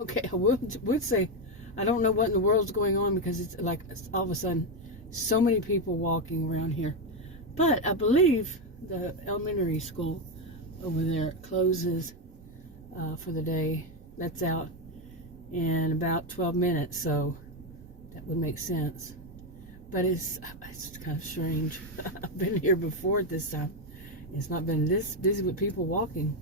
Okay, I would say I don't know what in the world's going on, because it's like all of a sudden so many people walking around here. But I believe the elementary school over there closes for the day. That's out in about 12 minutes, so that would make sense. But it's kind of strange. I've been here before at this time. It's not been this busy with people walking.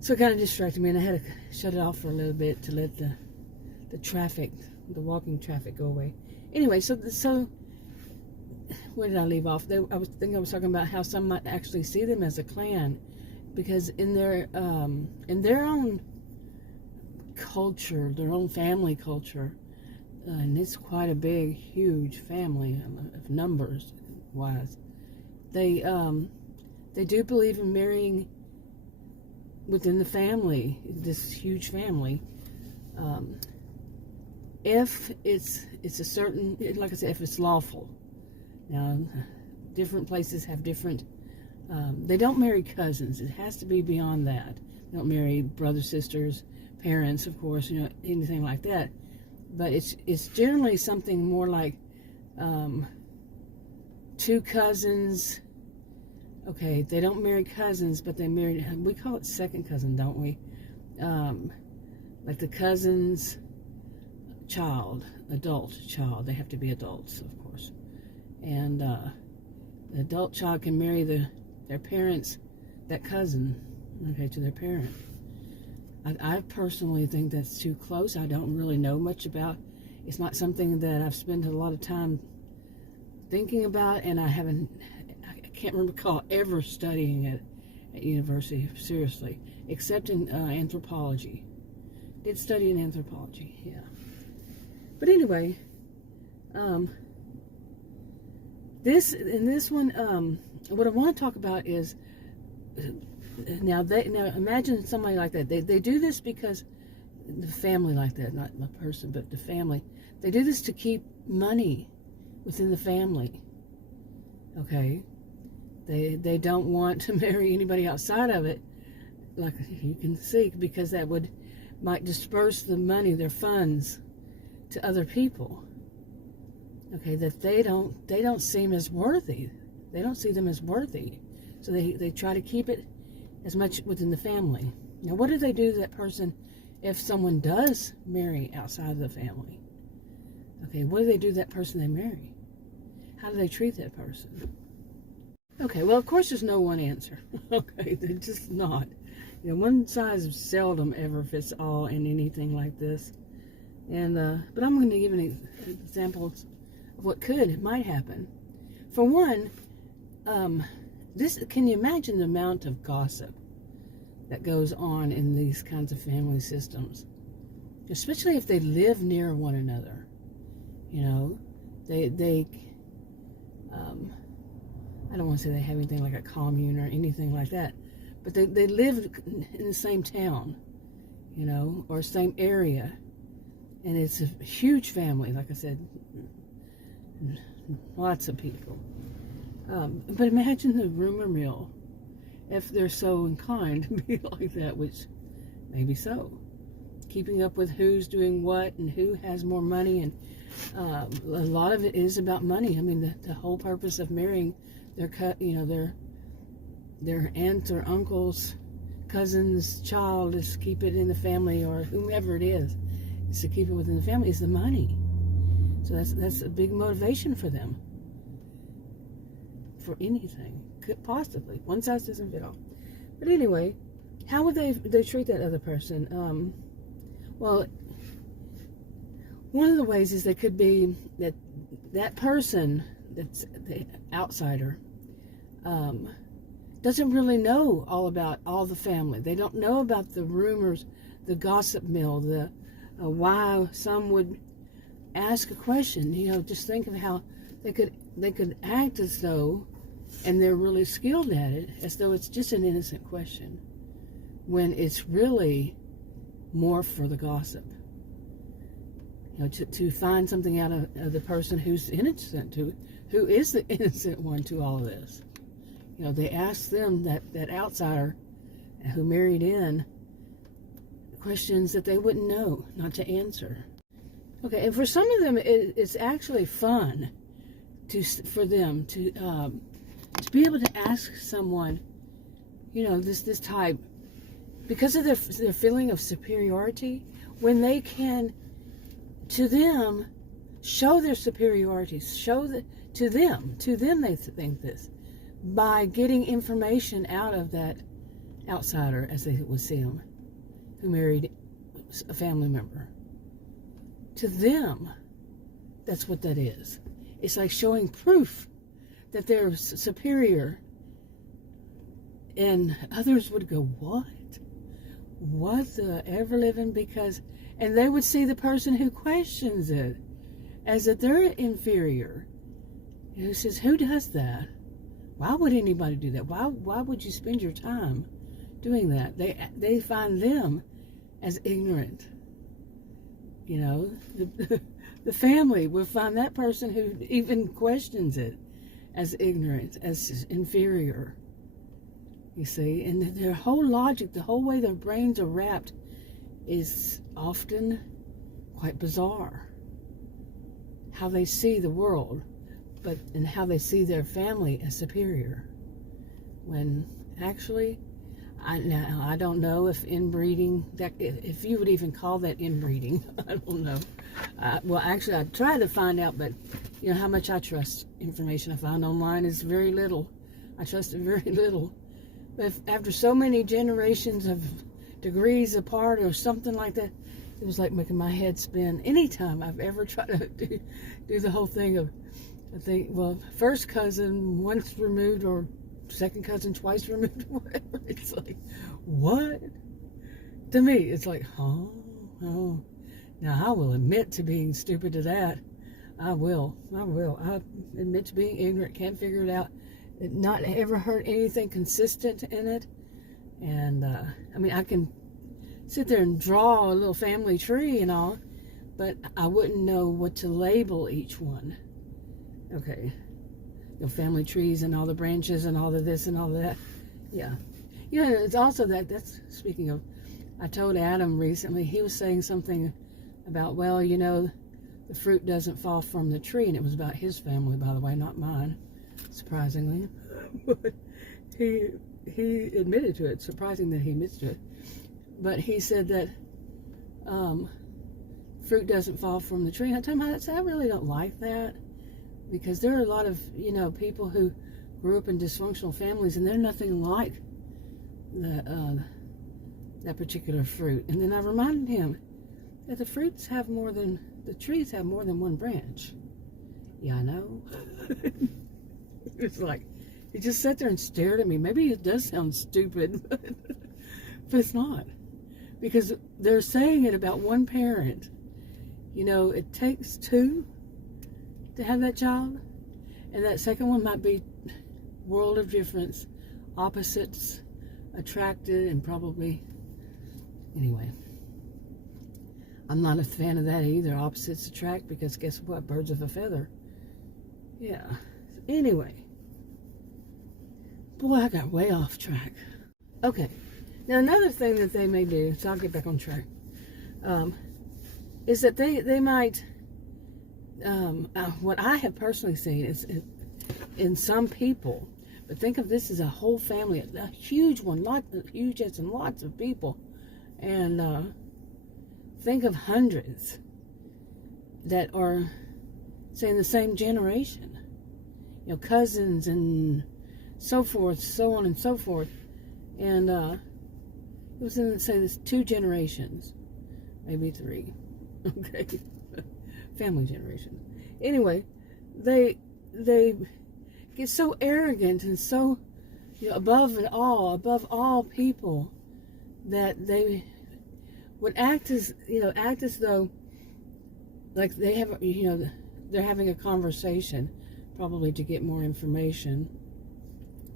So it kind of distracted me, and I had to shut it off for a little bit to let the traffic, the walking traffic, go away. Anyway, so where did I leave off? I was talking about how some might actually see them as a clan, because in their own culture, their own family culture, and it's quite a big, huge family of numbers wise. They do believe in marrying within the family, this huge family. If it's a certain, like I said, if it's lawful. Now, different places have different. They don't marry cousins. It has to be beyond that. They don't marry brothers, sisters, parents, of course, anything like that. But it's generally something more like two cousins. Okay, they don't marry cousins, but they marry, we call it second cousin, don't we? Like the cousin's child, adult child. They have to be adults, of course. And the adult child can marry their parents, that cousin, okay, to their parent. I personally think that's too close. I don't really know much about. It's not something that I've spent a lot of time thinking about, and I can't recall ever studying it at university, seriously, except in anthropology. Did study in anthropology, yeah. But anyway, this one, what I want to talk about is now imagine somebody like that. They do this because the family like that, not the person, but the family. They do this to keep money within the family. Okay, they don't want to marry anybody outside of it, like you can see, because that might disperse the money, their funds, to other people. Okay, that they don't seem as worthy. They don't see them as worthy, so they try to keep it as much within the family. Now, what do they do to that person if someone does marry outside of the family? Okay, what do they do to that person they marry? How do they treat that person? Okay, well, of course, there's no one answer. Okay, they're just not. One size seldom ever fits all in anything like this. And but I'm going to give an example of what might happen. For one, can you imagine the amount of gossip that goes on in these kinds of family systems, especially if they live near one another? They I don't want to say they have anything like a commune or anything like that, but they live in the same town, or same area, and it's a huge family, like I said, lots of people. But imagine the rumor mill, if they're so inclined to be like that, which maybe so. Keeping up with who's doing what and who has more money, and a lot of it is about money. I mean, the whole purpose of marrying their aunt or uncle's cousin's child is to keep it in the family, or whomever it is to keep it within the family, is the money. So that's a big motivation for them. For anything, could possibly. One size doesn't fit all. But anyway, how would they treat that other person? Well, one of the ways is they could be that person, that's the outsider, doesn't really know all about all the family. They don't know about the rumors, the gossip mill, the why some would ask a question. Just think of how they could act as though, and they're really skilled at it, as though it's just an innocent question, when it's really more for the gossip. To find something out of the person who's innocent, who is the innocent one to all of this. They ask them, that outsider who married in, questions that they wouldn't know, not to answer. Okay, and for some of them, it's actually fun for them to be able to ask someone, this type, because of their feeling of superiority, when they can, to them, show their superiority, to them they think this, by getting information out of that outsider, as they would see them, who married a family member. To them, that's what that is. It's like showing proof that they're superior. And others would go, what? What the ever living? And they would see the person who questions it as that they're inferior. And who says, who does that? Why would anybody do that? Why would you spend your time doing that? They find them as ignorant. The family will find that person who even questions it as ignorant, as inferior. You see, and their whole logic, the whole way their brains are wrapped, is often quite bizarre. How they see the world, and how they see their family as superior, when actually, I don't know if inbreeding, if you would even call that inbreeding. I don't know. Well, actually, I tried to find out, but how much I trust information I find online is very little. I trust it very little. But after so many generations of degrees apart or something like that, it was like making my head spin. Anytime I've ever tried to do the whole thing of, I think, well, first cousin once removed, or second cousin twice removed, whatever. It's like, what? To me, it's like, oh. Now, I will admit to being stupid to that. I will. I admit to being ignorant, can't figure it out. Not ever heard anything consistent in it. And, I can sit there and draw a little family tree and all, but I wouldn't know what to label each one. Okay. Family trees and all the branches and all of this and all of that. Yeah. It's also that's speaking of, I told Adam recently, he was saying something about, well, the fruit doesn't fall from the tree, and it was about his family, by the way, not mine, surprisingly. But he admitted to it. Surprising that he admits to it. But he said that fruit doesn't fall from the tree. And I told him, I really don't like that. Because there are a lot of, people who grew up in dysfunctional families, and they're nothing like that particular fruit. And then I reminded him that the trees have more than one branch. Yeah, I know. It's like, he just sat there and stared at me. Maybe it does sound stupid, but it's not. Because they're saying it about one parent. It takes two to have that child, and that second one might be world of difference, opposites attracted, and probably, anyway, I'm not a fan of that either, opposites attract, because guess what, birds of a feather. Yeah, anyway, boy, I got way off track. Okay, now another thing that they may do, so I'll get back on track, is that they might, what I have personally seen is in some people, but think of this as a whole family, a huge one, huge as in lots of people, and think of hundreds that are, say, in the same generation, cousins and so forth, so on and so forth, and it was in, say, this 2 generations, maybe 3, okay. Family generation. Anyway, they get so arrogant and so above all people, that they would act as though like they have they're having a conversation, probably to get more information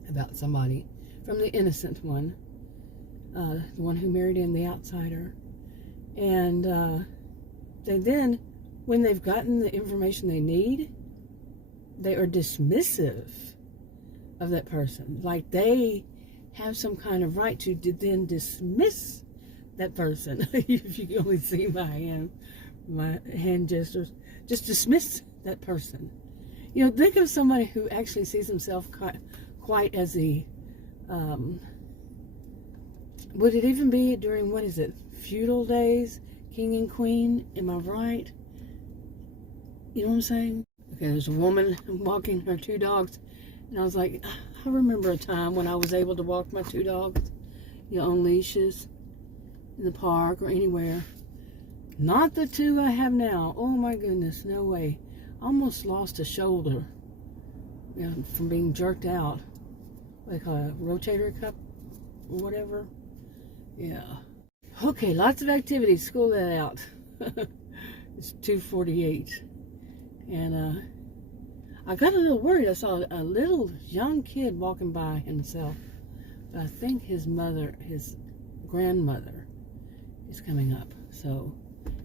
about somebody from the innocent one, the one who married in the outsider, and they then, when they've gotten the information they need, they are dismissive of that person. Like they have some kind of right to then dismiss that person. If you can only see my hand gestures, just dismiss that person. You know, think of somebody who actually sees himself quite as the, would it even be during, what is it, feudal days, king and queen, am I right? You know what I'm saying? Okay, there's a woman walking her 2 dogs, and I was like, I remember a time when I was able to walk my 2 dogs, you know, on leashes, in the park or anywhere. Not the 2 I have now. Oh my goodness, no way. Almost lost a shoulder, you know, from being jerked out, like a rotator cuff or whatever. Yeah. Okay, lots of activities. School that out. It's 2:48, and I got a little worried. I saw a little young kid walking by himself, but I think his grandmother is coming up. So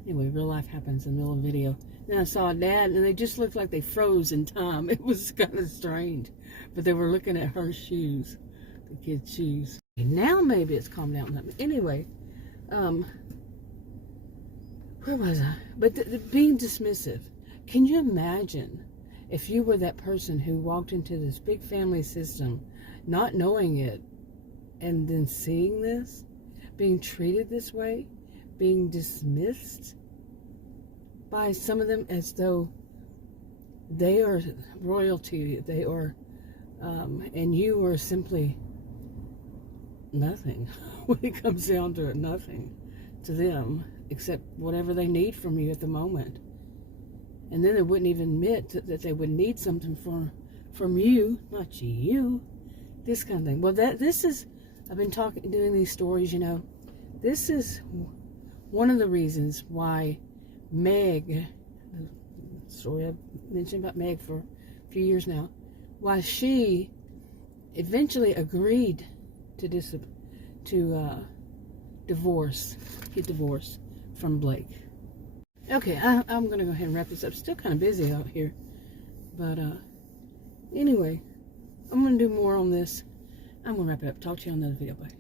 anyway, real life happens in the middle of the video. Then I saw a dad, and they just looked like they froze in time. It was kind of strange, but they were looking at her shoes, the kid's shoes. And now maybe it's calmed down. Anyway, where was I? But being dismissive. Can you imagine if you were that person who walked into this big family system, not knowing it, and then seeing this, being treated this way, being dismissed by some of them as though they are royalty, they are, and you are simply nothing. When it comes down to it, nothing to them except whatever they need from you at the moment. And then they wouldn't even admit that they would need something from you, not you. This kind of thing. Well, this is, I've been doing these stories, you know. This is one of the reasons why Meg, the story I've mentioned about Meg for a few years now, why she eventually agreed to get divorced from Blake. Okay, I'm going to go ahead and wrap this up. Still kind of busy out here. But anyway, I'm going to do more on this. I'm going to wrap it up. Talk to you on another video. Bye.